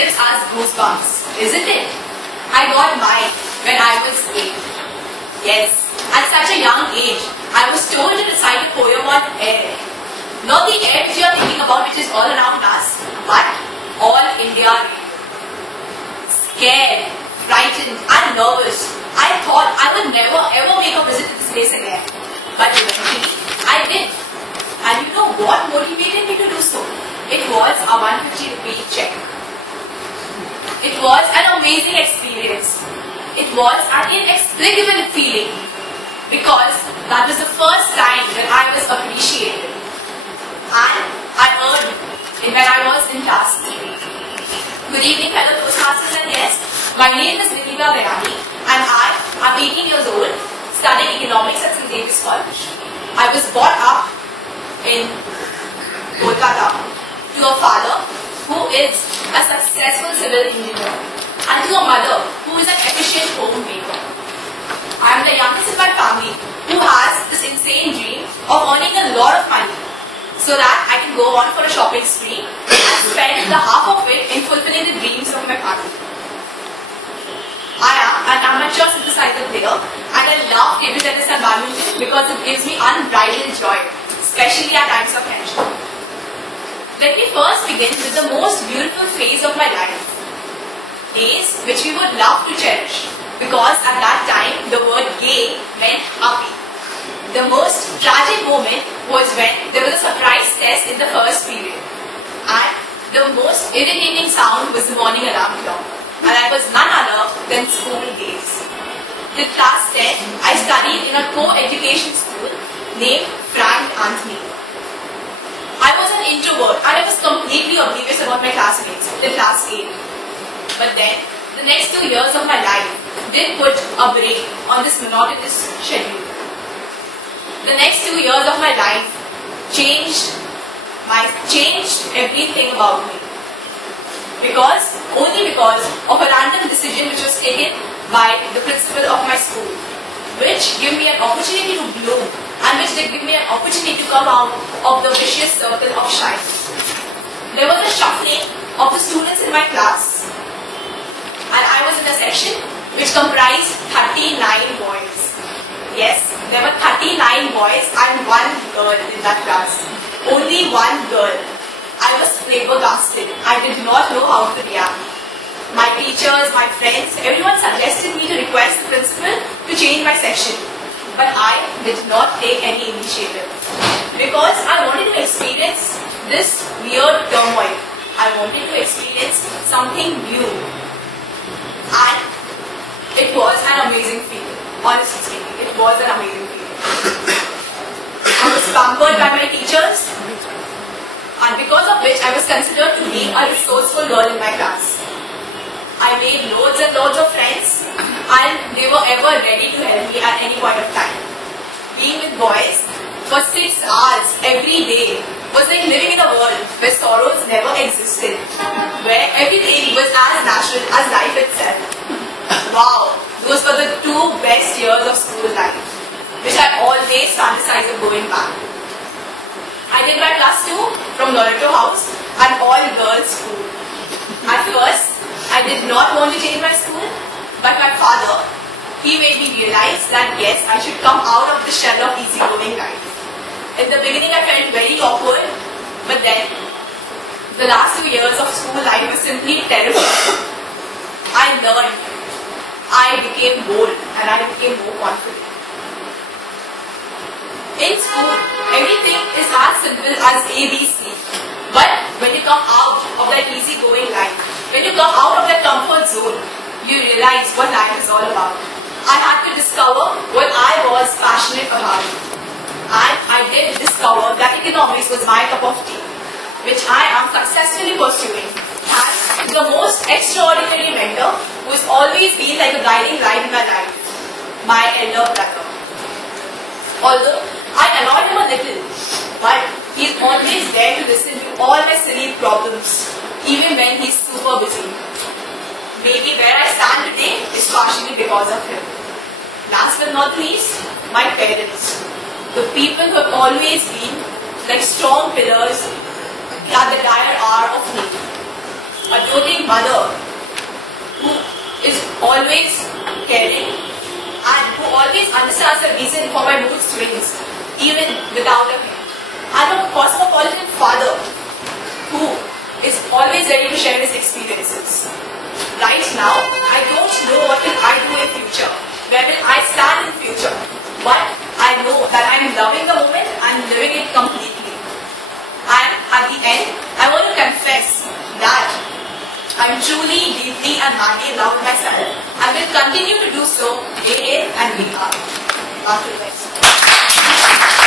gives us goosebumps, isn't it? I got mine when I was 8. Yes, at such a young age, I was told to recite a poem on air. Not the air which you are thinking about, which is all around us, but all India radio. Scared, frightened, and nervous, I thought I would never ever make a visit to this place again. But eventually, I did. And you know what motivated me to do so? It was a 150 rupee check. It was an amazing experience. It was an inexplicable feeling because that was the first time that I was appreciated. And I earned it when I was in class 3. Good evening, fellow Toastmasters and guests. My name is Vinita, dayani, and I am 18 years old, studying economics at St. David's College. I was brought up in Kolkata to a father who is a successful civil engineer and to a mother who is an efficient homemaker. I am the youngest in my family who has this insane dream of earning a lot of money so that I can go on for a shopping spree and spend the half of it in fulfilling the dreams of my family. I am an amateur synthesizer player and I love table tennis and badminton because it gives me unbridled joy, especially at times of tension. Let me first begin with the most beautiful phase of my life. Days which we would love to cherish because at that time the word gay meant happy. The most tragic moment was when there was a surprise test in the first period. And the most irritating sound was the morning alarm clock. And I was none other than school days. Till class 10, I studied in a co-education school named Frank Anthony. I was an introvert and I was completely oblivious about my classmates till class 8. But then, the next 2 years of my life did put a break on this monotonous schedule. The next 2 years of my life changed everything about me. Only because of a random decision which was taken by the principal of my school, which gave me an opportunity to bloom and which did give me an opportunity to come out of the vicious circle of shyness. There was a shuffling of the students in my class and I was in a section which comprised 39 boys. Yes, there were 39 boys and 1 girl in that class. Only 1 girl. I was flabbergasted. I did not know how to react. My teachers, my friends, everyone suggested me to request the principal to change my section. But I did not take any initiative. Because I wanted to experience this weird turmoil. I wanted to experience something new. And it was an amazing feeling. Honestly speaking, it was an amazing feeling. I was pampered by my teachers. And because of which I was considered to be a resourceful girl in my class. I made loads and loads of friends and they were ever ready to help me at any point of time. Being with boys for 6 hours every day was like living in a world where sorrows never existed, where everything was as natural as life itself. Wow, those were the 2 best years of school life, which I always fantasize of going back. I did my class 2 from Loreto House, an all-girls school. At first, I did not want to change my school, but my father, he made me realize that yes, I should come out of the shell of easygoing life. In the beginning, I felt very awkward, but then, the last 2 years of school life was simply terrible. I learned, I became bold, and I became more confident. In school, everything is as simple as ABC. But when you come out of that easygoing life, when you come out of that comfort zone, you realize what life is all about. I had to discover what I was passionate about. And I did discover that economics was my cup of tea, which I am successfully pursuing. And the most extraordinary mentor who has always been like a guiding light in my life, my elder brother. Although I annoyed him a little, but he's always there to listen to all my silly problems, even when he's super busy. Maybe where I stand today is partially because of him. Last but not least, my parents. The people who have always been like strong pillars at the dire hour of need. A doting mother who is always caring and who always understands the reason for my mood swings even without a hint. I'm a cosmopolitan father who is always ready to share his experiences. Right now, I don't know what will I do in future. Where will I stand in future? But I know that I'm loving the moment and living it completely. And at the end, I want to confess that I'm truly, deeply and madly in love with myself and will continue to do so day in and day out. After this.